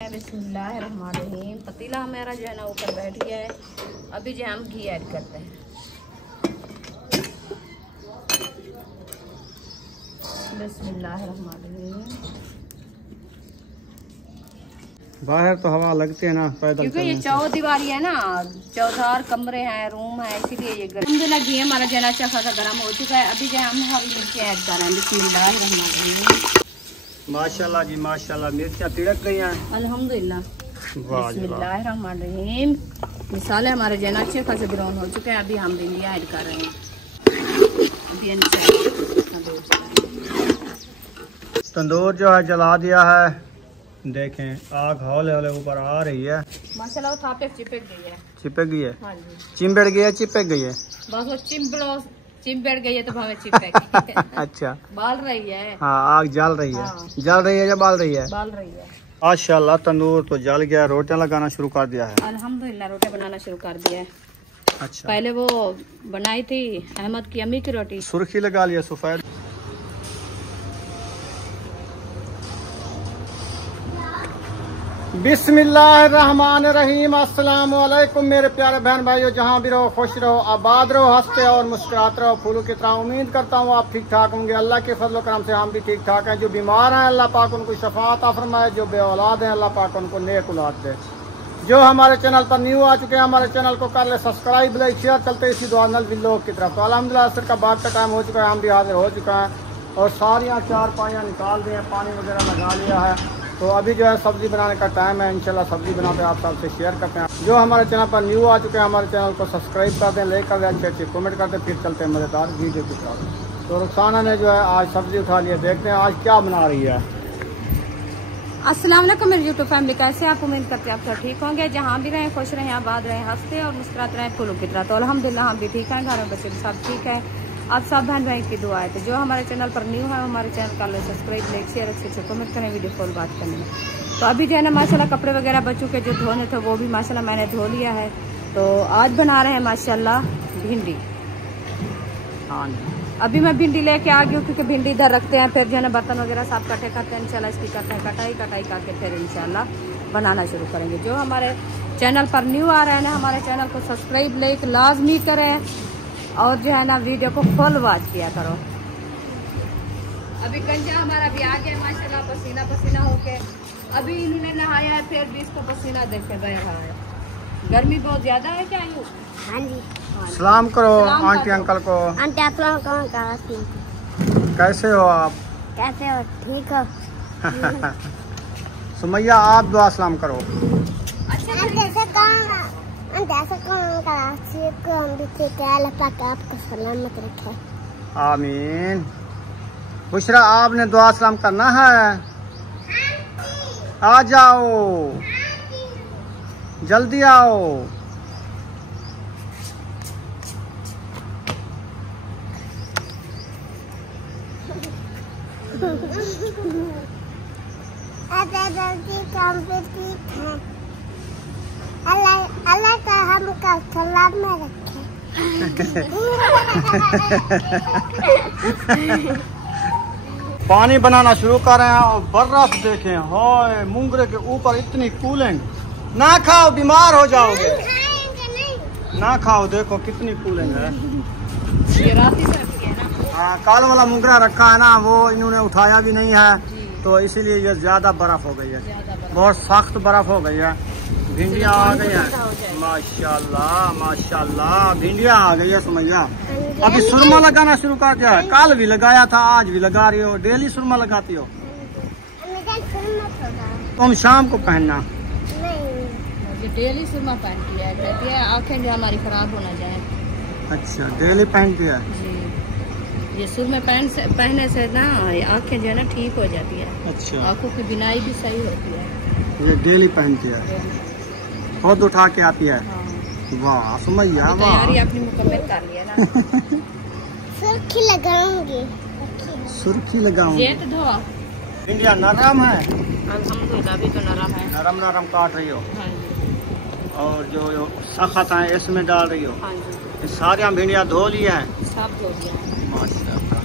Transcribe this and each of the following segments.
बिस्मिल्लाहिर्रहमानिर्रहीम। पतीला हमारा जो है ना ऊपर बैठ गया है। अभी जो हम घी ऐड करते हैं। बिस्मिल्लाहिर्रहमानिर्रहीम। बाहर तो हवा लगती है ना पैदल, क्योंकि ये चौदीवारी है ना, चौधार कमरे हैं, रूम है, इसीलिए ये गर्म घी हमारा जो है ना अच्छा खासा गर्म हो चुका है। अभी जो हम हरी मिर्ची ऐड कर रहे हैं। बिस्मिल्लाहिर्रहमानिर्रहीम। माशाल्लाह जी माशाल्लाह, मिर्चियाँ तिड़क गई हैं अल्हम्दुलिल्लाह। बिस्मिल्लाहिर्रहमानिर्रहीम। मसाले हमारे जो है ना अच्छे खासे ब्राउन हो चुके हैं। अभी हम भिंडियाँ ऐड कर रहे हैं। तंदूर जो है जला दिया है। देखें आग हौले हौले ऊपर आ रही है माशाल्लाह। वो थापे चिपक गई है। चिपक गई है? हाँ जी। चिमबड़ गई है, चिपक गई है? बस वो चिमबड़ गई है तो भावे चिपक अच्छा, बाल रही है। हाँ आग जल रही है। हाँ। जल रही है या बाल रही है? बाल रही है। माशाल्लाह तंदूर तो जल गया, रोटियां लगाना शुरू कर दिया है। अल्हम्दुलिल्लाह रोटी बनाना शुरू कर दिया है। अच्छा, पहले वो बनाई थी अहमद की अम्मी की रोटी। सुर्खी लगा लिया सफेद। बिस्मिल्लाहिर्रहमानिर्रहीम। अस्सलाम वालेकुम मेरे प्यारे बहन भाइयों, जहाँ भी रहो खुश रहो, आबाद रहो, हंसते और मुस्कुराते रहो फूलों की तरह। उम्मीद करता हूँ आप ठीक ठाक होंगे। अल्लाह के फजल करम से हम भी ठीक ठाक हैं। जो बीमार हैं अल्लाह पाक उनको शफा अता फरमाए, जो बे औलाद हैं अल्लाह पाक उनको नेक औलाद दे। जो हमारे चैनल पर न्यू आ चुके हैं हमारे चैनल को कर ले सब्सक्राइब, लाइक शेयर। चलते इसी दुआ नल लोग की तरफ। तो अल्हम्दुलिल्लाह असर का बाद का टाइम हो चुका है, हम भी हाजिर हो चुका है और सारियाँ चार पाइयाँ निकाल दी हैं, पानी वगैरह लगा लिया है। तो अभी जो है सब्जी बनाने का टाइम है। इंशाल्लाह सब्जी बनाते आप सबसे शेयर करते हैं। जो हमारे चैनल पर न्यू आ चुके हैं हमारे चैनल को सब्सक्राइब कर दें, लाइक कर दें, अच्छे अच्छे कमेंट कर दें। फिर चलते हैं मज़ेदार वीडियो की तरफ। तो रुखसाना ने जो है आज सब्जी उठा लिया, देखते हैं आज क्या बना रही है। अस्सलाम वालेकुम मेरी यूट्यूब फैमिली, कैसे आप? उम्मीद करते हैं आप सब ठीक होंगे। जहाँ भी रहें खुश रहें, आबाद रहें, हंसते और मुस्कुराते रहें फूलों की तरह। तो अल्हम्दुलिल्लाह हम भी ठीक हैं, घर में बच्चे भी सब ठीक है। आप सब बहन भाई की दुआ है। तो जो हमारे चैनल पर न्यू है हमारे चैनल का सब्सक्राइब, लाइक शेयर, अच्छे अच्छे कमेंट करें, वीडियो कॉल बात करने। तो अभी जो है ना माशाल्लाह कपड़े वगैरह बच्चों के जो धोने थे वो भी माशाल्लाह मैंने धो लिया है। तो आज बना रहे हैं माशाल्लाह भिंडी। हाँ, अभी मैं भिंडी लेके आ गई हूँ क्योंकि भिंडी इधर रखते हैं, फिर जो है ना बर्तन वगैरह सब इकट्ठे करते हैं। इंशाल्लाह इसकी करते हैं कटाई करके फिर इंशाल्लाह बनाना शुरू करेंगे। जो हमारे चैनल पर न्यू आ रहे हैं ना हमारे चैनल को सब्सक्राइब लाइक लाजमी करें और जो है ना वीडियो को फुल वॉच किया करो। अभी गंजा हमारा भी आ गया माशाल्लाह, पसीना पसीना होके। अभी इन्होंने नहाया है, फिर भी इसको पसीना देख कर रहा है। गर्मी बहुत ज्यादा है क्या? हाँ जी। सलाम करो आंटी अंकल को। आंटी अस्सलाम वालेकुम। कैसे हो आप? कैसे हो? ठीक हो? सुमैया आप दुआ सलाम करो। अच्छा आपको सलामत रखे। आमीन। बुशरा आपने दुआ सलाम करना है? आ जाओ, जल्दी आओ। जल्दी काम पे ठीक है। अल्लाह का हमका सलाम में रखे। पानी बनाना शुरू कर रहे हैं और बर्फ देखें, हाय मुंगरे के ऊपर इतनी कूलिंग। ना खाओ बीमार हो जाओगे, ना खाओ। देखो कितनी कूलिंग है। ये रात ही सर्दी है ना। हाँ, काल वाला मुंगरा रखा है ना, वो इन्होंने उठाया भी नहीं है तो इसीलिए ये ज्यादा बर्फ हो गई है, बहुत सख्त बर्फ हो गई है। भिंडियाँ आ गई हैं माशाल्लाह माशाल्लाह, भिंडियाँ आ गई है सुमैया। अभी सुरमा लगाना शुरू कर दिया है। कल भी लगाया था, आज भी लगा रही हो। डेली सुरमा लगाती हो? तुम शाम को पहनना। ये डेली सुरमा पहनती है, कहती है आँखें जो हमारी खराब हो ना जाए। अच्छा, डेली पहनती है जी। ये सुरमे पहनने से ना आँखें जो है ना ठीक हो जाती है। अच्छा, आँखों की बिनाई भी सही होती है। ये डेली पहनती है, खुद उठा के आती है। हाँ। वाह सुमैया वाह, तैयारी अपनी मुकम्मल कर लिया ना। सुर्खी लगाऊंगी। सुर्खी लगाऊंगी। ये तो धो। भिंडियाँ नरम है? अल्हम्दुलिल्लाह अभी तो नरम है। नरम नरम काट रही हो? हाँ जी। और जो सख्त है इसमें डाल रही हो? हाँ जी। सारियाँ भिंडियाँ धो ली हैं? सब धो दिया। माशाल्लाह।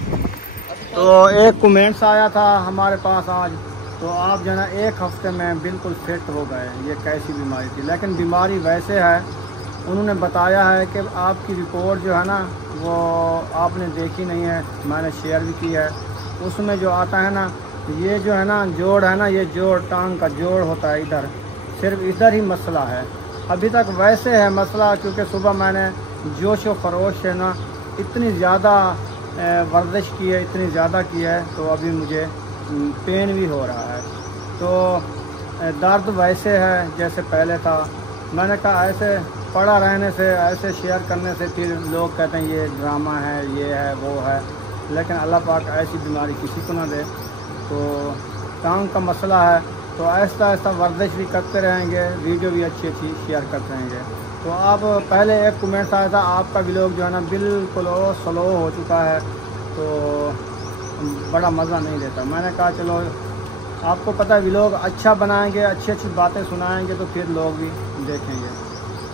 तो एक कमेंट्स आया था हमारे पास आज, तो आप जो है ना 1 हफ्ते में बिल्कुल फिट हो गए। ये कैसी बीमारी थी, लेकिन बीमारी वैसे है, उन्होंने बताया है कि आपकी रिपोर्ट जो है ना वो आपने देखी नहीं है, मैंने शेयर भी की है। उसमें जो आता है ना, ये जो है ना जोड़ है ना, ये जोड़ टांग का जोड़ होता है इधर, सिर्फ इधर ही मसला है। अभी तक वैसे है मसला, क्योंकि सुबह मैंने जोश व खरोश से ना इतनी ज़्यादा वर्जिश की है, इतनी ज़्यादा की है, तो अभी मुझे पेन भी हो रहा है। तो दर्द वैसे है जैसे पहले था। मैंने कहा ऐसे पड़ा रहने से, ऐसे शेयर करने से फिर लोग कहते हैं ये ड्रामा है, ये है, वो है, लेकिन अल्लाह पाक ऐसी बीमारी किसी को ना दे। तो टांग का मसला है, तो ऐसा ऐसा वर्जिश भी करते रहेंगे, वीडियो भी अच्छी अच्छी शेयर करते रहेंगे। तो आप पहले एक कमेंट आया था, आपका व्लॉग जो है ना बिल्कुल स्लो हो चुका है, तो बड़ा मज़ा नहीं देता। मैंने कहा चलो आपको पता है व्लॉग अच्छा बनाएंगे, अच्छी अच्छी बातें सुनाएंगे, तो फिर लोग भी देखेंगे।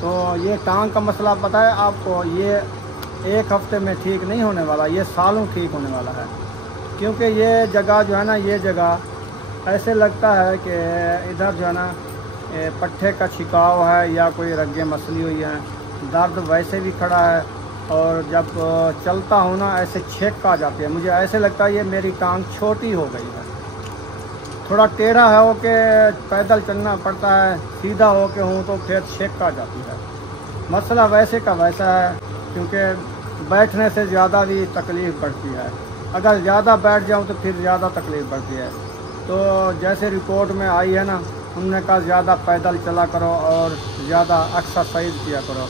तो ये टांग का मसला पता है आपको, ये 1 हफ्ते में ठीक नहीं होने वाला, ये सालों ठीक होने वाला है। क्योंकि ये जगह जो है ना, ये जगह ऐसे लगता है कि इधर जो है ना पट्टे का छिकाव है या कोई रग्गे मसली हुई है। दर्द वैसे भी खड़ा है, और जब चलता हूँ ना ऐसे छेक आ जाती है। मुझे ऐसे लगता है ये मेरी टांग छोटी हो गई है। थोड़ा टेढ़ा हो के पैदल चलना पड़ता है, सीधा हो के हूँ तो फिर छेक आ जाती है। मसला वैसे का वैसा है, क्योंकि बैठने से ज़्यादा भी तकलीफ़ बढ़ती है। अगर ज़्यादा बैठ जाऊँ तो फिर ज़्यादा तकलीफ़ बढ़ती है। तो जैसे रिपोर्ट में आई है ना, उन्होंने कहा ज़्यादा पैदल चला करो और ज़्यादा एक्सरसाइज किया करो।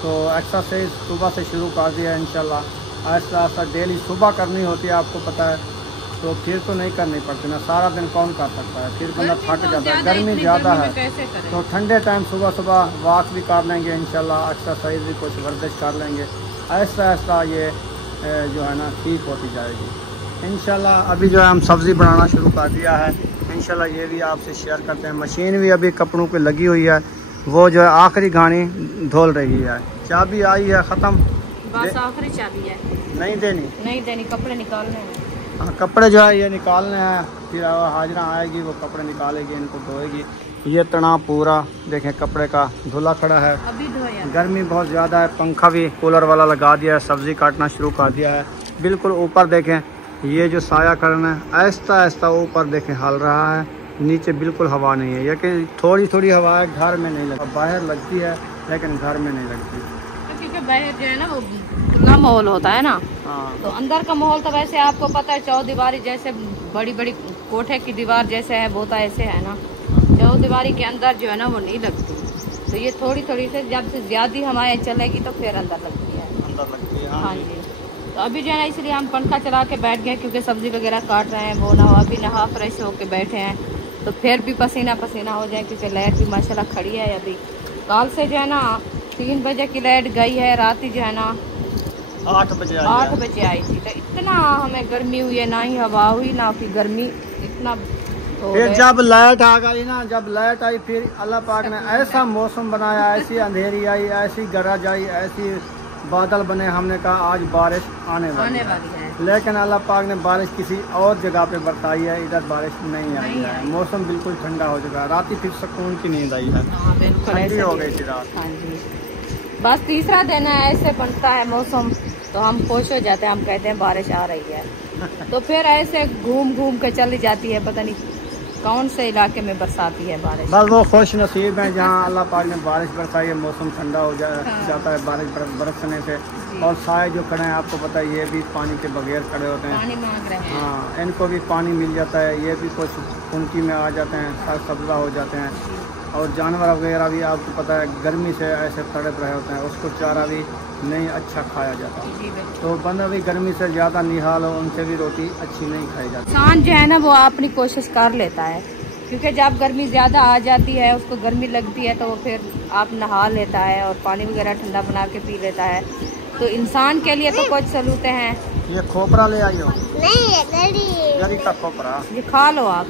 तो एक्सरसाइज सुबह से शुरू कर दिया इंशाल्लाह। आहिस्ता आहिस्ता डेली सुबह करनी होती है, आपको पता है, तो फिर तो नहीं करनी पड़ती ना, सारा दिन कौन कर सकता है, फिर बंदा थक जाता है। गर्मी ज़्यादा है, तो ठंडे टाइम सुबह सुबह वॉक भी कर लेंगे इंशाल्लाह, एक्सरसाइज भी कुछ वर्जिश कर लेंगे। आहिस्ता आहिस्ता ये जो है ना ठीक होती जाएगी इंशाल्लाह। अभी जो है हम सब्ज़ी बनाना शुरू कर दिया है इंशाल्लाह, ये भी आपसे शेयर करते हैं। मशीन भी अभी कपड़ों पे लगी हुई है, वो जो है आखिरी घानी धोल रही है। चाबी आई है ख़त्म, बस आखिरी चाबी है, नहीं देनी, कपड़े निकालने हैं। हाँ, कपड़े जो है ये निकालने हैं, फिर हाजरा आएगी, वो कपड़े निकालेगी, इनको धोएगी। ये तना पूरा देखें कपड़े का धुला खड़ा है। अभी धोया, गर्मी बहुत ज़्यादा है, पंखा भी कूलर वाला लगा दिया है, सब्ज़ी काटना शुरू कर दिया है। बिल्कुल ऊपर देखें, ये जो साया करना है आहिस्ता आहिस्ता ऊपर देखें हल रहा है, नीचे बिल्कुल हवा नहीं है। लेकिन थोड़ी थोड़ी हवा है, घर में नहीं लगती, बाहर लगती है लेकिन घर में नहीं लगती, क्योंकि बाहर जो है ना वो खुला माहौल होता है ना। हाँ, तो अंदर का माहौल तो वैसे आपको पता है, चौदीवारी जैसे बड़ी बड़ी कोठे की दीवार जैसे है, वो तो ऐसे है ना, चौदीवारी के अंदर जो है ना वो नहीं लगती। तो ये थोड़ी थोड़ी से जब से ज़्यादा हवाएं चलेगी तो फिर अंदर लगती है, अंदर लगती है। हाँ जी। तो अभी जो है ना इसलिए हम पंखा चला के बैठ गए, क्योंकि सब्ज़ी वगैरह काट रहे हैं, वो ना हो। अभी नहा फ्रेश होके बैठे हैं, तो फिर भी पसीना पसीना हो जाए, क्योंकि लाइट भी माशाल्लाह खड़ी है। अभी कल से जो है ना 3 बजे की लाइट गई है, रात ही जो है ना 8 बजे आई थी। तो इतना हमें गर्मी हुई है, ना ही हवा हुई ना फिर गर्मी, इतना फिर जब लाइट आ गई ना, जब लाइट आई फिर अल्लाह पाक ने ऐसा मौसम बनाया, ऐसी अंधेरी आई, ऐसी गरज आई, ऐसी बादल बने, हमने कहा आज बारिश आने वाली है। लेकिन अल्लाह पाक ने बारिश किसी और जगह पे बरसाई है, इधर बारिश नहीं आई है। मौसम बिल्कुल ठंडा हो चुका है, रात ही फिर सुकून की नींद आई है, ठंडी हो गई थी रात। हाँ जी, बस तीसरा दिन है, ऐसे बनता है मौसम, तो हम खुश हो जाते हैं, हम कहते हैं बारिश आ रही है। तो फिर ऐसे घूम घूम के चली जाती है, पता नहीं कौन से इलाके में बरसाती है बारिश। बस वो खुश नसीब है जहाँ अल्लाह पाक ने बारिश बरसाई है, मौसम ठंडा हो जाता है बारिश बरसने से। और साए जो खड़े हैं आपको पता है, ये भी पानी के बगैर खड़े होते हैं, पानी मांग रहे हैं। हाँ, इनको भी पानी मिल जाता है, ये भी कुछ खुनकी में आ जाते हैं, सर सब्जा हो जाते हैं। और जानवर वगैरह भी आपको पता है गर्मी से ऐसे तड़प रहे होते हैं, उसको चारा भी नहीं अच्छा खाया जाता, तो बंदा भी गर्मी से ज़्यादा निहाल हो, उनसे भी रोटी अच्छी नहीं खाई जाती। इंसान जो है ना वो अपनी कोशिश कर लेता है, क्योंकि जब गर्मी ज़्यादा आ जाती है, उसको गर्मी लगती है, तो वो फिर आप नहा लेता है और पानी वगैरह ठंडा बना के पी लेता है। तो इंसान के लिए तो कुछ सलूते हैं। ये खोपरा ले आई हो? नहीं, गरी का खोपरा, ये खा लो आप।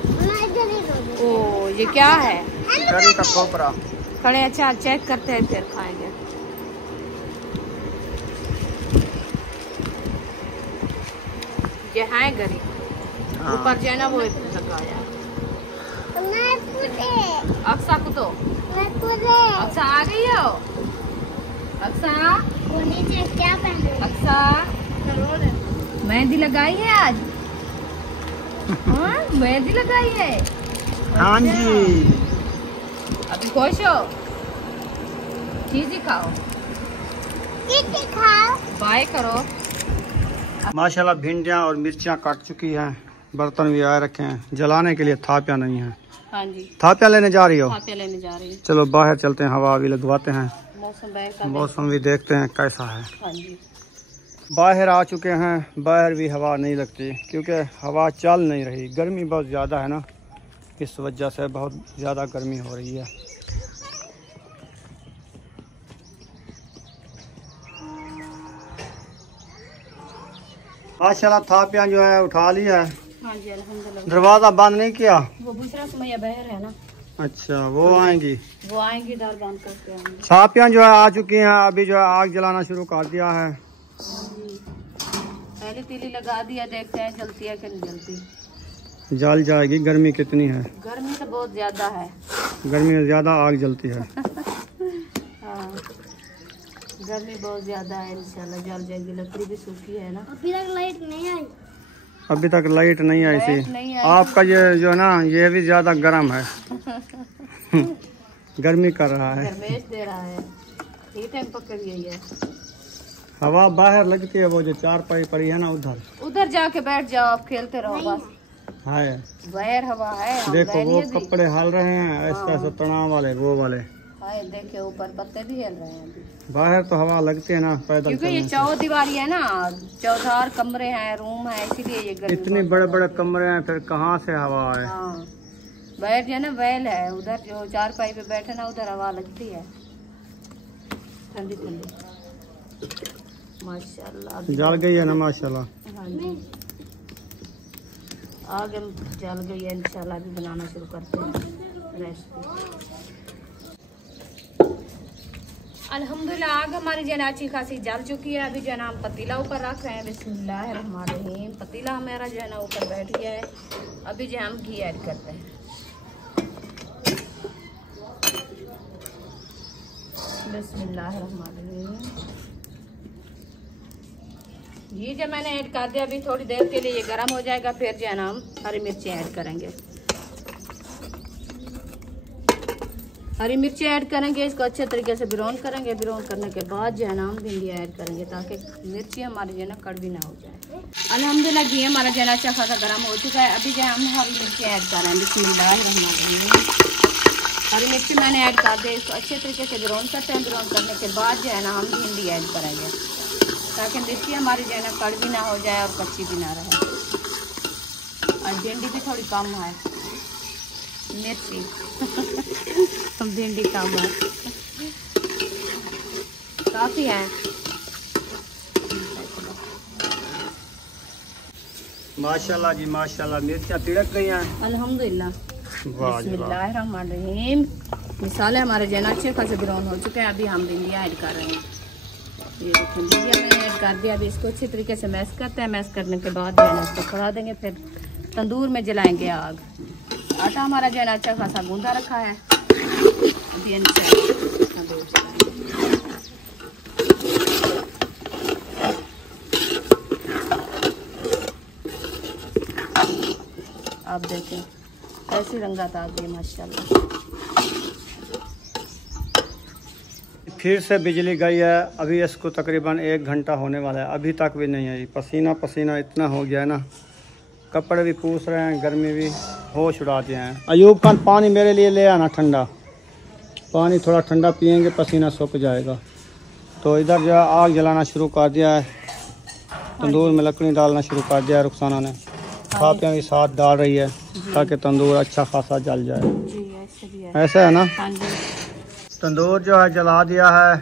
ओ, ये क्या है? गरी का खोपरा। खड़े, अच्छा चेक करते हैं फिर खाएंगे। ये है गरी, ऊपर जो है ना वो लगाया। मैं पूरे अक्सा को तो मैं पूरे अक्सा आ गई हो। अक्सा बोली जे क्या पहने अक्सा मेहंदी लगाई है आज। हाँ मेहंदी लगाई है। हाँ जी। अभी खुश हो। चीज खाओ कितनी खाओ बाय करो। माशाल्लाह भिंडियाँ और मिर्चियाँ कट चुकी हैं, बर्तन भी आए रखे हैं, जलाने के लिए थापियाँ नहीं है। हाँ जी थापियाँ लेने जा रही हो? थापियाँ लेने जा रही हूँ। चलो बाहर चलते हैं, हवा भी लगवाते हैं, मौसम मौसम भी देखते हैं कैसा है। हाँ जी बाहर आ चुके हैं, बाहर भी हवा नहीं लगती क्योंकि हवा चल नहीं रही, गर्मी बहुत ज़्यादा है ना, इस वजह से बहुत ज़्यादा गर्मी हो रही है। माशाल्लाह थापियाँ जो है उठा ली है। हाँ जी अल्हम्दुलिल्लाह। दरवाज़ा बंद नहीं किया? वो दूसरा समय बहर है ना। अच्छा वो आएंगी, वो आएंगी दाल बंद करके आएंगी। थापियाँ जो है आ चुकी हैं, अभी जो है आग जलाना शुरू कर दिया है। पहले तीली लगा दिया, देखते हैं जलती है कि नहीं जलती। जल जाएगी, गर्मी कितनी है, गर्मी तो बहुत ज्यादा है। गर्मी में ज्यादा आग जलती है। हाँ गर्मी बहुत ज्यादा है, इंशाल्लाह जल जाएगी। लकड़ी भी सूखी है ना। अभी तक लाइट नहीं आई। अभी तक लाइट नहीं आई लाइट थी। नहीं आई। आपका ये जो ना ये भी ज्यादा गर्म है। गर्मी कर रहा है, गरमेश दे रहा है। हीटर पकड़ गई है। हवा बाहर लगती है, वो जो चारपाई पड़ी है ना उधर उधर जाके बैठ जाओ, आप खेलते रहो बस। है। बाहर हवा है। हम देखो वो बैठिए भी। कपड़े हाल रहे हैं ऐसा ऐसा तनाव वाले, वो वाले हाय देखिए ऊपर पत्ते भी हिल रहे हैं अभी। बाहर तो हवा लगती है ना पैदल क्योंकि ये चलने से। चौदीवारी है ना, चौधार कमरे हैं, रूम है, इसीलिए ये गर्मी इतने बहुत बड़े बड़े कमरे हैं, फिर कहाँ से हवा आए। हाँ बैठ जाए ना, बैल है उधर, जो चारपाई पे बैठे ना उधर हवा लगती है ठंडी ठंडी। माशाल्लाह जल गई है ना माशाल्लाह। हाँ जी आग जल गई है। इंशाल्लाह भी बनाना शुरू करते हैं रेसिपी। अल्हम्दुलिल्लाह आग हमारी जना अच्छी खासी जल चुकी है। अभी जो है ना हम पतीला ऊपर रख रहे हैं। बिस्मिल्लाहिर्रहमानिर्रहीम। पतीला हमारा जो है ना ऊपर बैठ गया है। अभी जो हम घी ऐड करते हैं। बिस्मिल्लाहिर्रहमानिर्रहीम। घी जब मैंने ऐड कर दिया, अभी थोड़ी देर के लिए ये गर्म हो जाएगा, फिर जो है ना हम हरी मिर्ची ऐड करेंगे। हरी मिर्ची ऐड करेंगे, इसको अच्छे तरीके से ब्राउन करेंगे। ब्राउन करने के बाद जो है ना हम भिंडी ऐड करेंगे, ताकि मिर्ची हमारी जो है ना कड़वी ना हो जाए। अल्हम्दुलिल्लाह घी हमारा जो है ना अच्छा खासा गर्म हो चुका है। अभी जो है हम हरी मिर्ची ऐड कर रहे हैं। बिस्मिल्लाहिर्रहमानिर्रहीम। हरी मिर्ची मैंने ऐड कर दी, इसको अच्छे तरीके से ब्राउन करते हैं। ब्राउन करने के बाद जो है ना हम भिंडी ऐड करेंगे, ताकि मिर्ची हमारी जो है ना कड़वी ना हो जाए और कच्ची भी ना रहे। और भिंडी भी थोड़ी कम है, मिर्ची भिंडी कम है, काफी है। माशाल्लाह जी माशाल्लाह, मिर्चियाँ तिड़क गई हैं। अल्हम्दुलिल्लाह। वाह जी वाह। बिस्मिल्लाहिर्रहमानिर्रहीम। मसाले हमारे जो है ना अच्छे खासे ब्राउन हो चुके हैं। अभी हम भिंडियाँ ऐड कर रहे हैं। ये देखिए भिंडियाँ मैंने ऐड कर दिया। अभी इसको अच्छे तरीके से मैश करते हैं। मैश करने के बाद जो है ना इसको खड़ा देंगे, फिर तंदूर में जलाएंगे आग। आटा हमारा जो है ना अच्छा खासा गूंदा रखा है। अभी तंदूर चलाएंगे। आप देखें ऐसी रंगत आ गई माशाल्लाह। फिर से बिजली गई है। अभी इसको तकरीबन 1 घंटा होने वाला है, अभी तक भी नहीं आई। पसीना पसीना इतना हो गया है ना, कपड़े भी पूछ रहे हैं, गर्मी भी होश उड़ा दिए हैं। अयूब खान पानी मेरे लिए ले आना, ठंडा पानी, थोड़ा ठंडा पियेंगे, पसीना सूख जाएगा। तो इधर जो है आग जलाना शुरू कर दिया है, तंदूर में लकड़ी डालना शुरू कर दिया है। रुखसाना ने थापियाँ भी साथ डाल रही है, ताकि तंदूर अच्छा खासा जल जाए। जी ऐसे भी है। ऐसा है ना। हाँ जी तंदूर जो है जला दिया है।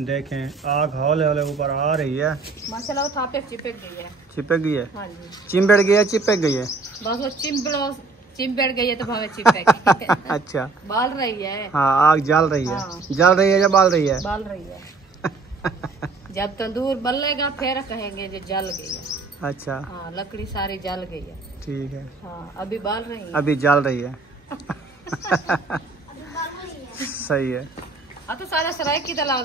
देखें आग हौले हौले ऊपर आ रही है। माशाल्लाह वो थापे चिपक गई है। चिपक गई है, हाँ जी चिंबड़ गई है, चिपक गई है। बस वो चिंबड़ गई है तो भावे चिपक अच्छा बाल रही है। हाँ आग जल रही है। हाँ। जल रही है या बाल रही है? बाल रही है। जब तंदूर बलेगा फिर कहेंगे जो जल गई है। अच्छा हाँ लकड़ी सारी जल गई है। ठीक है। हाँ अभी बाल रही है। अभी जल रही है। सही है। तो सारा सराय की तलाब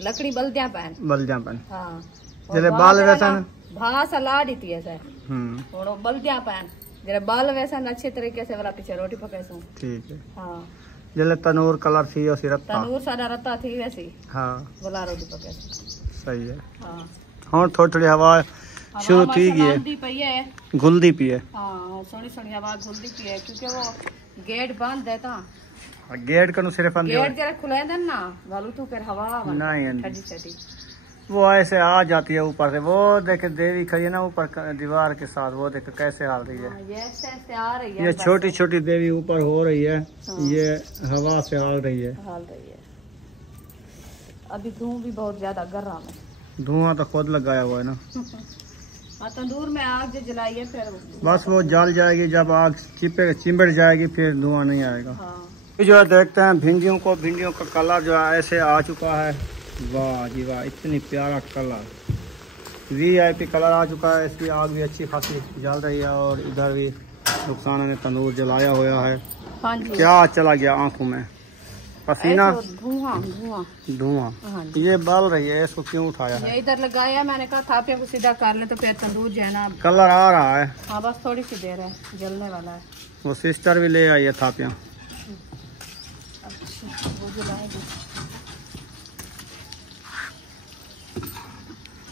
लकड़ी बल्दियां पैन हाँ जले बाल वैसन भास लाड ही ऐसा थोड़ा बल्दियां पैन जले बाल वैसन अच्छे तरीके से वाला पीछे रोटी पकाई। ठीक है हाँ जले तनूर कलर थी और सिरप तनूर सारा रत्ता थी वैसी हाँ बोला रोटी पकाई। सही है हाँ थोड़ी थोड़ी हवा शुरू थी है घुलदी पी है हाँ सोनी सोनी हवा घुलदी पी है क्योंकि वो गेट बंद देता गेट कनु सिर्फ गेट जरा खुला है ना वालू तो फिर हवा नहीं ठंडी ठंडी वो ऐसे आ जाती है ऊपर से। वो देखे देवी खड़ी है ना ऊपर दीवार के साथ, वो देखे कैसे हाल रही है। ये ऐसे आ रही है ये छोटी छोटी देवी ऊपर हो रही है ये हवा से हाल रही है अभी धुआं भी बहुत ज्यादा गर्म है। धुआं तो खुद लगाया हुआ है ना तंदूर में आग जो जलाई है फिर बस वो जल जाएगी। जब आग चिमट जाएगी फिर धुआं नहीं आएगा। जो है देखते हैं भिंडियों को। भिंडियों का कलर जो है ऐसे आ चुका है। वाह जी वाह इतनी प्यारा कलर VIP कलर आ चुका है। इसकी आग भी अच्छी खासी जल रही है और इधर भी रुखसाना ने तंदूर जलाया हुआ है। क्या चला गया आंखों में पसीना धुआं ये बल रही है। इसको क्यों उठाया है? इधर लगाया मैंने कहा थापिया को सीधा कर ले तो फिर तंदूर जो है ना कलर आ रहा है। हाँ बस थोड़ी सी देर है जलने वाला है। वो सिस्टर भी ले आई है थापिया।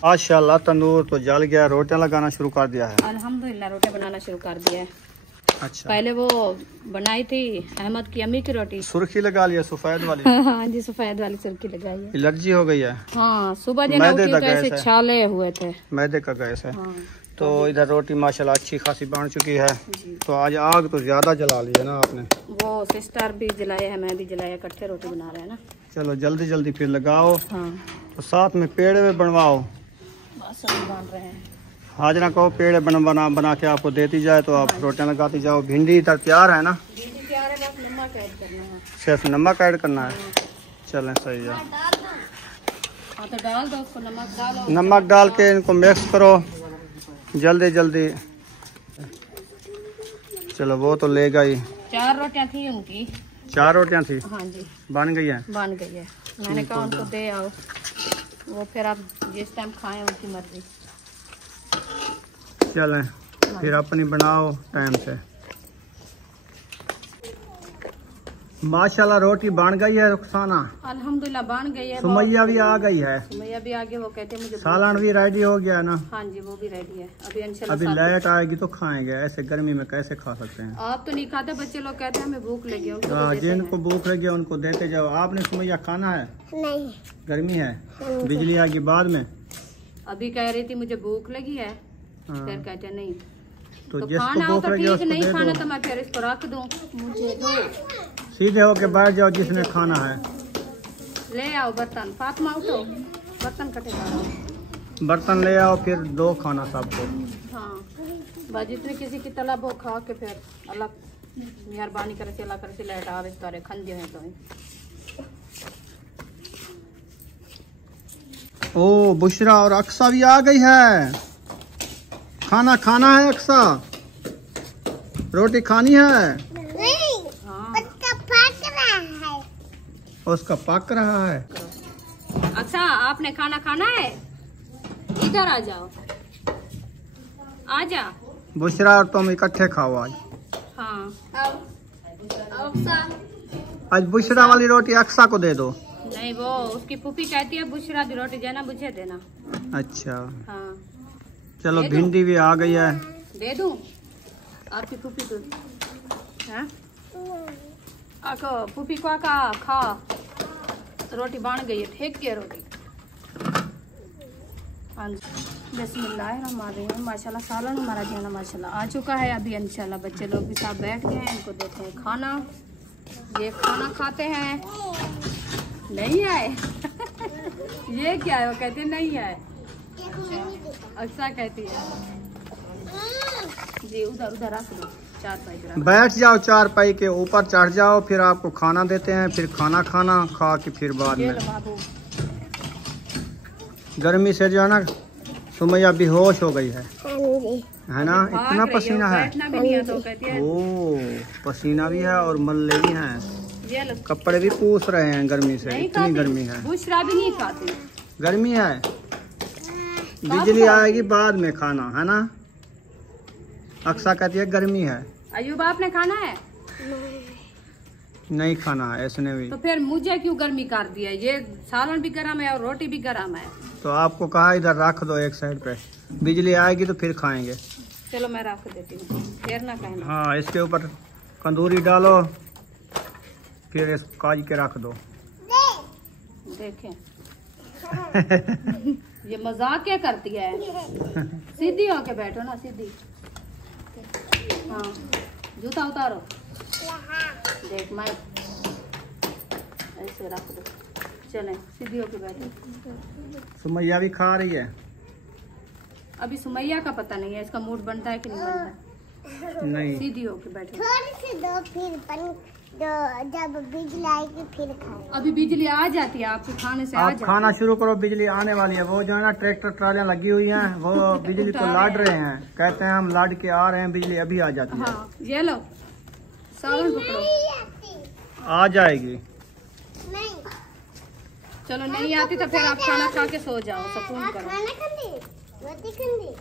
माशाल्लाह तंदूर तो जल गया। रोटियां लगाना शुरू कर दिया है। अल्हम्दुलिल्लाह रोटियां बनाना शुरू कर दिया है। अच्छा पहले वो बनाई थी अहमद की अम्मी की रोटी। सुर्खी लगा लिया सफेद वाली? हाँ जी सफेद वाली सुर्खी लगाई है। एलर्जी हो गई है? हाँ सुबह जैसे छाले हुए थे मैदे का गैस है। तो इधर रोटी माशाल्लाह अच्छी खासी बन चुकी है। तो आज आग तो ज्यादा जला ली है ना आपने? वो सिस्टर भी जलाया है मैं भी जलाया इकट्ठे रोटी बना रहे हैं ना। चलो जल्दी जल्दी फिर लगाओ। तो साथ में पेड़ में बनवाओ। बस बन रहे हैं। हाजरा कहो पेड़ बना के आपको देती जाए तो आप रोटियां लगाती जाओ। भिंडी इधर तैयार है ना? भिंडी तैयार है बस नमक ऐड करना है। सिर्फ नमक ऐड करना है। चलें सही है। तो डाल दो उसको नमक डालो। नमक डाल के इनको मिक्स करो जल्दी जल्दी। चलो वो तो ले गई। 4 रोटियां थी उनकी। 4 रोटियां थी? हाँ जी बन गई है। बन गई है। मैंने कहा उनको दे आओ वो फिर आप जिस टाइम खाएं उनकी मर्जी। चलें फिर अपनी बनाओ टाइम से। माशाल्लाह रोटी बन गई है रुखसाना। अल्हम्दुलिल्लाह बन गई है। सुमैया भी आ गई है। सुमैया भी आगे वो कहते मुझे सालन भी रेडी हो गया ना? हाँ जी वो भी रेडी है। अभी इंशाल्लाह अभी लाइट आएगी तो खाएंगे। ऐसे गर्मी में कैसे खा सकते हैं? आप तो नहीं खाते बच्चे लोग कहते हैं हमें भूख लगी है। जिनको भूख लगी है उनको देते जाओ। आपने सुमैया खाना है? नहीं गर्मी है बिजली आएगी बाद में। अभी कह रही थी मुझे भूख लगी है फिर कहते नहीं तो खाना हो तो ठीक नहीं खाना तो मैं फिर इसको रख दूं। मुझे दो सीधे होके बैठ जाओ जिसने खाना है। ले आओ बर्तन फातिमा उठो बर्तन कटे लाओ। बर्तन ले आओ फिर दो खाना सबको। हाँ बस जितने किसी की तलब हो खा के फिर अल्लाह मेहरबानी करे से अल्लाह करे से लेट आवे सारे खंदे हैं तो। ओ बुशरा और अक्सा भी आ गई है। खाना खाना है अक्सा? रोटी खानी है? नहीं उसका पक रहा है। उसका पक रहा है। अच्छा आपने खाना खाना है? इधर आ जाओ आजा। बुशरा और तुम इकट्ठे खाओ आज। हाँ आज बुशरा वाली रोटी अक्सा को दे दो। नहीं वो उसकी फूफी कहती है बुशरा की रोटी देना मुझे देना। अच्छा हाँ चलो भिंडी भी आ गई है। दे दूं आपकी फूफी को? हाँ आको फूफी को आका खा रोटी बन गई है ठीक है रोटी। हाँ जी बिस्मिल्लाहिर्रहमानिर्रहीम। माशाल्लाह सालन हमारा जो है ना माशाल्लाह आ चुका है। अभी इंशाल्लाह बच्चे लोग भी साथ बैठ गए हैं। इनको देते हैं खाना। ये खाना खाते हैं। नहीं आए ये क्या है? वो कहते हैं नहीं आए। अच्छा कहती है जी उधर उधर रख दो 4 पाई। बैठ जाओ 4 पाई के ऊपर चढ़ जाओ फिर आपको खाना देते हैं। फिर खाना खा के फिर बाद में गर्मी से जो है ना सुमैया बेहोश हो गई है हाँ जी। है ना? इतना पसीना है। बैठना भी नहीं है तो कहती है। ओ पसीना भी है और मल्ले भी हैं। ये लो। कपड़े भी पूछ रहे हैं गर्मी से, नहीं इतनी खाती, गर्मी है। बुशरा भी नहीं खाती। गर्मी है, बिजली आएगी बाद में खाना है ना। अक्सा कहती है गर्मी है। अयूब आपने खाना है? नहीं खाना है इसने भी। तो फिर मुझे क्यों गर्मी कर दिया? ये सालन भी गर्म है और रोटी भी गर्म है। तो आपको कहा इधर रख दो एक साइड पे, बिजली आएगी तो फिर खाएंगे। चलो मैं रख देती हूँ, फिर ना कहना। हाँ इसके ऊपर कंदूरी डालो, फिर इसको काज के रख दो। देखें ये मजाक क्या करती है? सीधी होके बैठो ना, सीधी। हाँ जूता उतारो। देख मैं ऐसे रख दो। चलें सीधी होके बैठो। सुमैया भी खा रही है। अभी सुमैया का पता नहीं है, इसका मूड बनता है कि नहीं बनता। नहीं सीधी होके बैठो। थोड़ी सी दो फिर जब बिजली आएगी फिर खाएंगे। अभी बिजली आ जाती है आपके खाने से। आ आप जाती खाना है। शुरू करो, बिजली आने वाली है। वो जो है ना ट्रैक्टर ट्रालियां लगी हुई हैं, वो बिजली को लाड रहे हैं। कहते हैं हम लाड के आ रहे हैं, बिजली अभी आ जाती है। हाँ ये लो सावन पकड़ो। नहीं आती। आ जाएगी। नहीं। चलो नहीं आती तो फिर आप खाना खा के सो जाओ, सुकून करो। खाना खंदी रोटी खंदी।